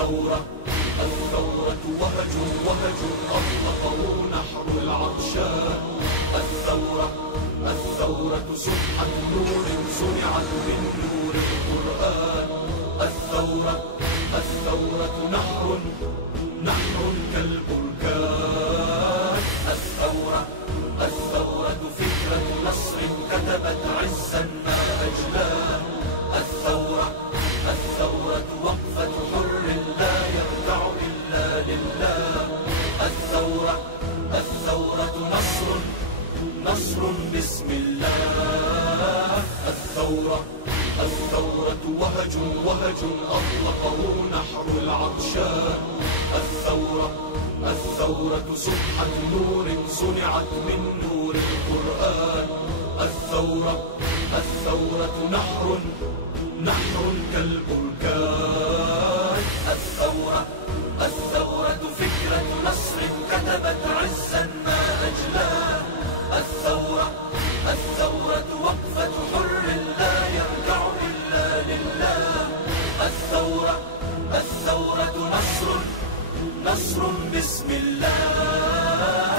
الثورة وهج أطلقه نحر العطشان. الثورة سبحة نور صنعت من نور القرآن. الثورة نحر كالبركان. الثورة فكرة نصر كتبت عزا ما أجلاه. الثورة وقفة حر لا يرجع إلا لله. الثورة نصر بسم الله. الثورة وهج أطلقه نحر العطشان. الثورة سبحة نور صنعت من نور القرآن. الثورة نحر كالبركان. الثورة فكرة نصر كتبت عزا ما أجلاه. الثورة وقفة حر لا يرجع إلا لله. الثورة نصر بسم الله.